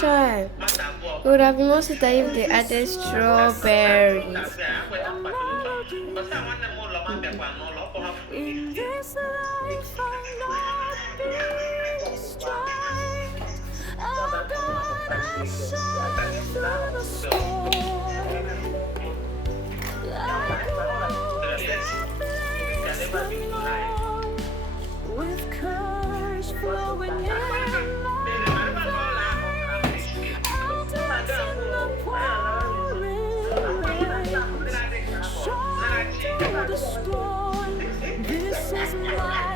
Child, it would have been more sweeter if they added strawberries. In this life I'll not be strong. I'm gonna shine through the storm. Like rose that blazed alone, with courage flowing in my veins. I'll dance in the pouring rain, shine through the storm. This is my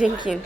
drinking.